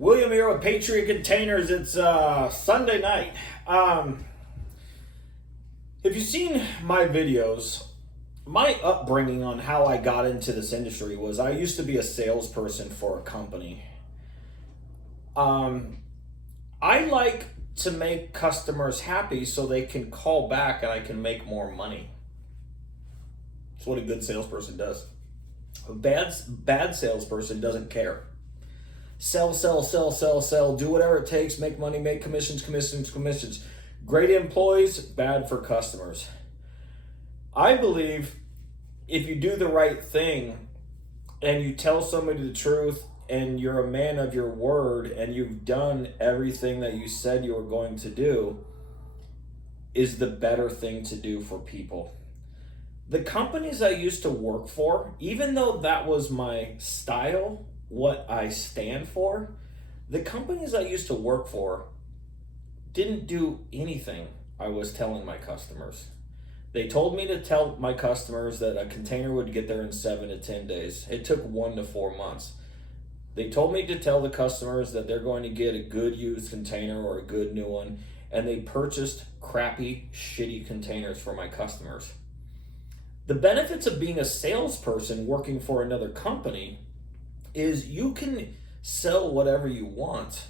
William here with Patriot Containers. It's Sunday night. If you've seen my videos, my upbringing on how I got into this industry was I used to be a salesperson for a company. I like to make customers happy so they can call back and I can make more money. That's what a good salesperson does. A bad salesperson doesn't care. Sell, sell, sell, sell, sell. Do whatever it takes. Make money, make commissions, commissions, commissions. Great employees, bad for customers. I believe if you do the right thing and you tell somebody the truth and you're a man of your word and you've done everything that you said you were going to do, is the better thing to do for people. The companies I used to work for, even though that was my style, what I stand for, the companies I used to work for didn't do anything I was telling my customers. They told me to tell my customers that a container would get there in 7 to 10 days. It took 1 to 4 months. They told me to tell the customers that they're going to get a good used container or a good new one, and they purchased crappy, shitty containers for my customers. The benefits of being a salesperson working for another company is you can sell whatever you want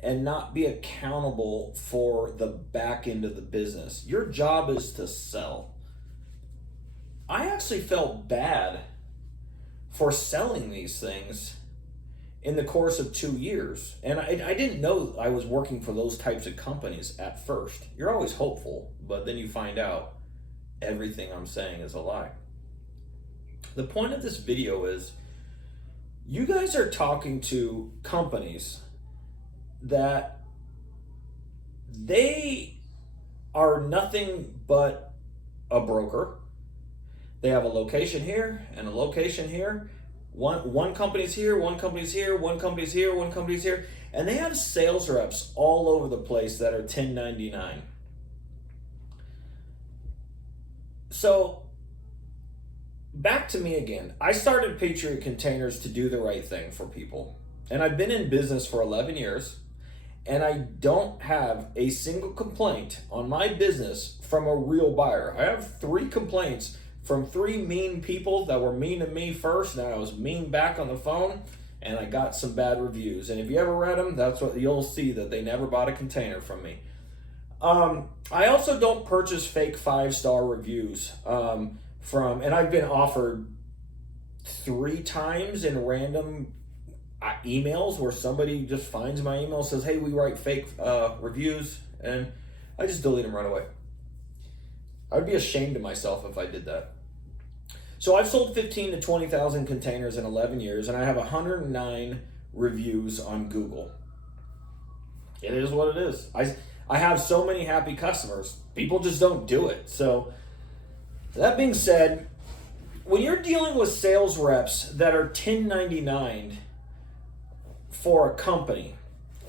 and not be accountable for the back end of the business. Your job is to sell. I actually felt bad for selling these things in the course of 2 years. And I didn't know I was working for those types of companies at first. You're always hopeful, but then you find out everything I'm saying is a lie. The point of this video is you guys are talking to companies that they are nothing but a broker. They have a location here and a location here. One company's here, one company's here, one company's here, one company's here. And they have sales reps all over the place that are 1099. So back to me again. I started Patriot Containers to do the right thing for people. And I've been in business for 11 years. And I don't have a single complaint on my business from a real buyer. I have 3 complaints from 3 mean people that were mean to me first. And I was mean back on the phone. And I got some bad reviews. And if you ever read them, that's what you'll see, that they never bought a container from me. I also don't purchase fake 5-star reviews and I've been offered 3 times in random emails where somebody just finds my email and says, hey, we write fake reviews, and I just delete them right away. I'd be ashamed of myself if I did that. So I've sold 15 to 20,000 containers in 11 years, and I have 109 reviews on Google. It is what it is. I have so many happy customers. People just don't do it. So that being said, when you're dealing with sales reps that are 1099 for a company,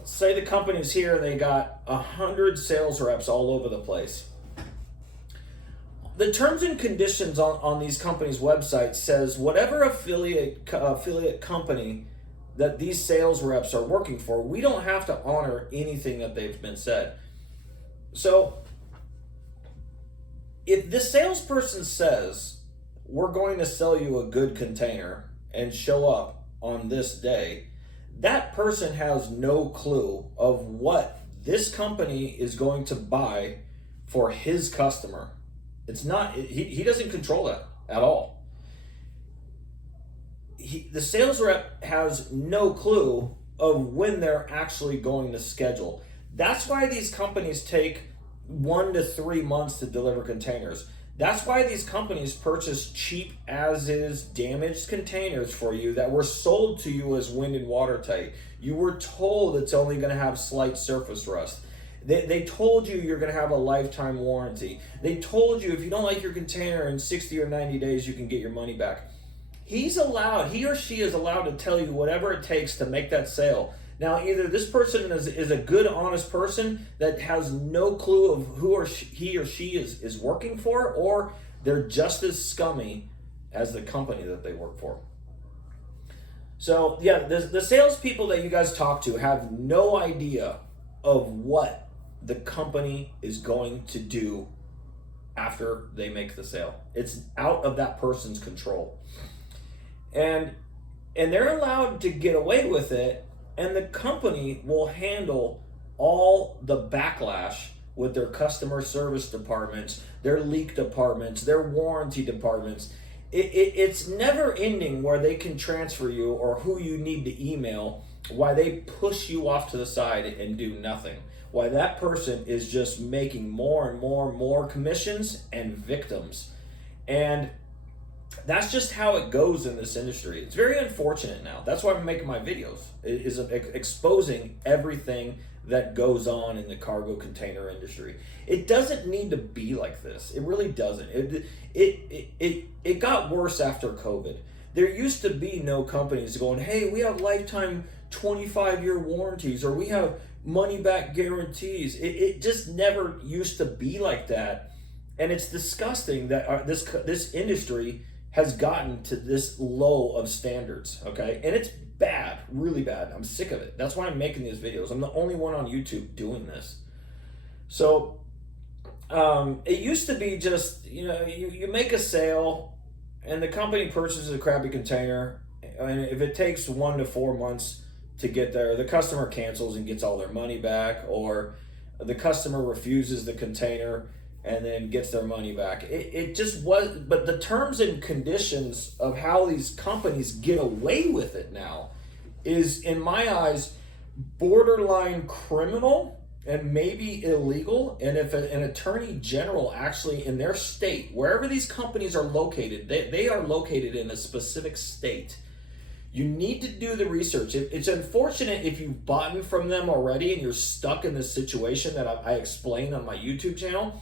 say the company's here, they got 100 sales reps all over the place. The terms and conditions on these companies' websites says whatever affiliate company that these sales reps are working for, we don't have to honor anything that they've been said. So if the salesperson says, we're going to sell you a good container and show up on this day, that person has no clue of what this company is going to buy for his customer. It's not, he doesn't control that at all. The sales rep has no clue of when they're actually going to schedule. That's why these companies take 1 to 3 months to deliver containers. That's why these companies purchase cheap as-is damaged containers for you that were sold to you as wind and watertight. You were told it's only going to have slight surface rust. They told you you're going to have a lifetime warranty. They told you if you don't like your container in 60 or 90 days, you can get your money back. He or she is allowed to tell you whatever it takes to make that sale. Now, either this person is a good, honest person that has no clue of who he or she is working for, or they're just as scummy as the company that they work for. So yeah, the salespeople that you guys talk to have no idea of what the company is going to do after they make the sale. It's out of that person's control. And they're allowed to get away with it, and the company will handle all the backlash with their customer service departments, their leak departments, their warranty departments. It's never ending where they can transfer you or who you need to email, why they push you off to the side and do nothing. Why that person is just making more and more and more commissions and victims. And that's just how it goes in this industry. It's very unfortunate now. That's why I'm making my videos, is exposing everything that goes on in the cargo container industry. It doesn't need to be like this. It really doesn't. It got worse after COVID. There used to be no companies going, hey, we have lifetime 25-year warranties, or we have money back guarantees. It just never used to be like that. And it's disgusting that this industry has gotten to this low of standards, okay? And it's bad, really bad. I'm sick of it. That's why I'm making these videos. I'm the only one on YouTube doing this. So it used to be just, you make a sale and the company purchases a crappy container, and if it takes 1 to 4 months to get there, the customer cancels and gets all their money back, or the customer refuses the container and then gets their money back. It just was, but the terms and conditions of how these companies get away with it now is, in my eyes, borderline criminal and maybe illegal. And if an attorney general actually in their state, wherever these companies are located, they are located in a specific state. You need to do the research. It's unfortunate if you've bought from them already and you're stuck in this situation that I explained on my YouTube channel.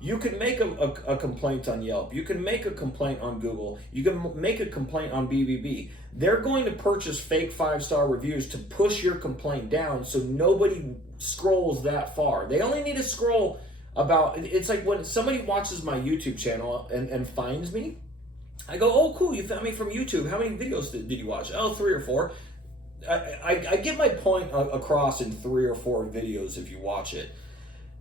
You can make a complaint on Yelp. You can make a complaint on Google. You can make a complaint on BBB. They're going to purchase fake 5-star reviews to push your complaint down so nobody scrolls that far. They only need to scroll about, it's like when somebody watches my YouTube channel and finds me, I go, oh, cool, you found me from YouTube. How many videos did you watch? Oh, 3 or 4. I get my point across in 3 or 4 videos if you watch it.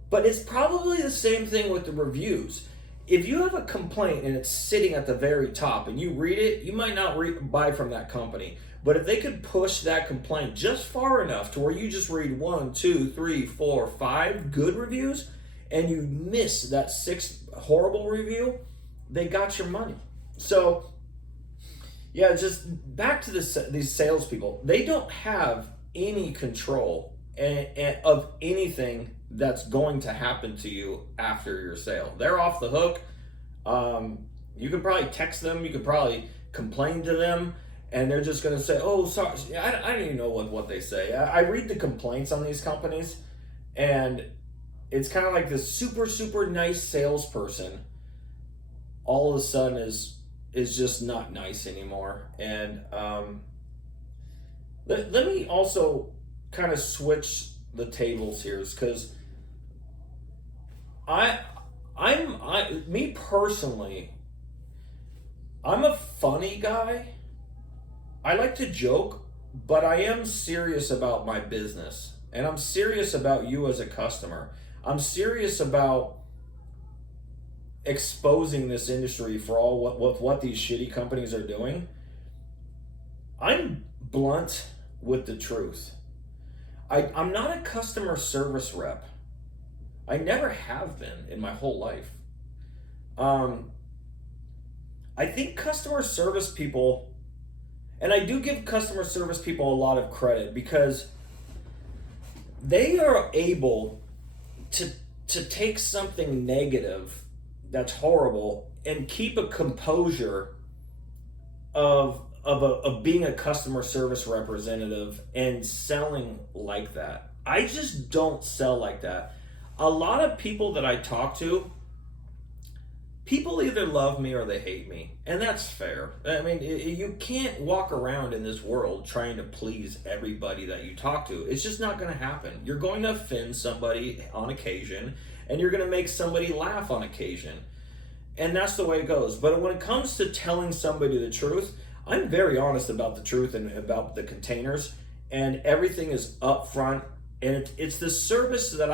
But it's probably the same thing with the reviews. If you have a complaint and it's sitting at the very top and you read it, you might not buy from that company. But if they could push that complaint just far enough to where you just read 1, 2, 3, 4, 5 good reviews and you miss that 6th horrible review, they got your money. So, yeah, just back to these salespeople. They don't have any control of anything that's going to happen to you after your sale. They're off the hook. You could probably text them. You could probably complain to them. And they're just going to say, oh, sorry. I don't even know what they say. I read the complaints on these companies. And it's kind of like this super, super nice salesperson all of a sudden is just not nice anymore. And let me also kind of switch the tables here, because me personally, I'm a funny guy. I like to joke, but I am serious about my business, and I'm serious about you as a customer. I'm serious about exposing this industry for all what these shitty companies are doing. I'm blunt with the truth. I'm not a customer service rep. I never have been in my whole life. I think customer service people, and I do give customer service people a lot of credit, because they are able to take something negative that's horrible and keep a composure of being a customer service representative and selling like that. I just don't sell like that. A lot of people that I talk to, people either love me or they hate me, and that's fair. I mean, you can't walk around in this world trying to please everybody that you talk to. It's just not going to happen. You're going to offend somebody on occasion, and you're going to make somebody laugh on occasion. And that's the way it goes. But when it comes to telling somebody the truth, I'm very honest about the truth and about the containers, and everything is upfront. And it's the service that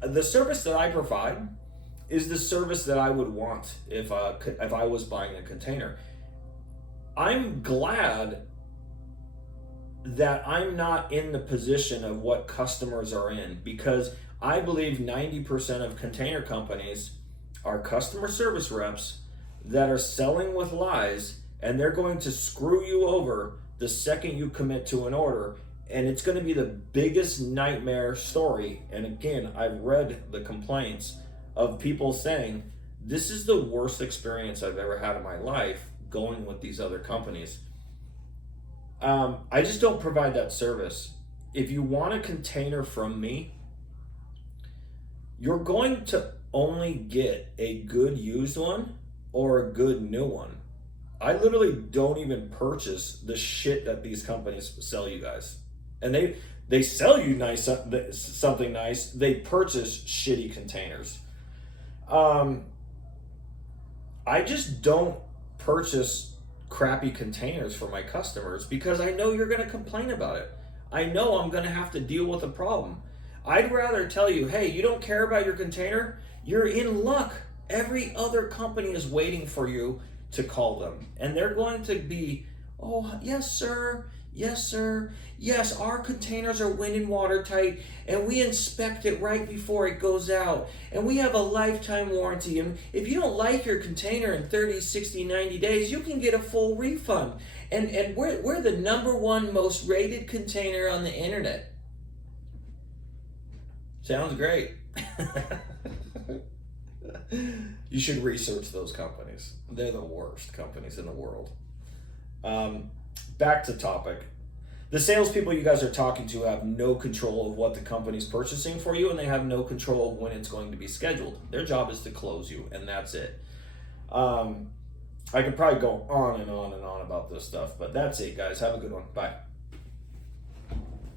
the service that I provide is the service that I would want if I was buying a container. I'm glad that I'm not in the position of what customers are in, because I believe 90% of container companies are customer service reps that are selling with lies, and they're going to screw you over the second you commit to an order, and it's going to be the biggest nightmare story. And again, I've read the complaints of people saying, this is the worst experience I've ever had in my life going with these other companies. I just don't provide that service. If you want a container from me, you're going to only get a good used one or a good new one. I literally don't even purchase the shit that these companies sell you guys. And they sell you something nice. They purchase shitty containers. I just don't purchase crappy containers for my customers because I know you're going to complain about it. I know I'm going to have to deal with a problem. I'd rather tell you, hey, you don't care about your container? You're in luck. Every other company is waiting for you to call them. And they're going to be, oh, yes, sir. Yes, sir. Yes, our containers are wind and watertight, and we inspect it right before it goes out. And we have a lifetime warranty. And if you don't like your container in 30, 60, 90 days, you can get a full refund. And we're the #1 most rated container on the internet. Sounds great. You should research those companies. They're the worst companies in the world. Back to topic. The salespeople you guys are talking to have no control of what the company's purchasing for you, and they have no control of when it's going to be scheduled. Their job is to close you, and that's it. I could probably go on and on and on about this stuff, but that's it, guys. Have a good one. Bye.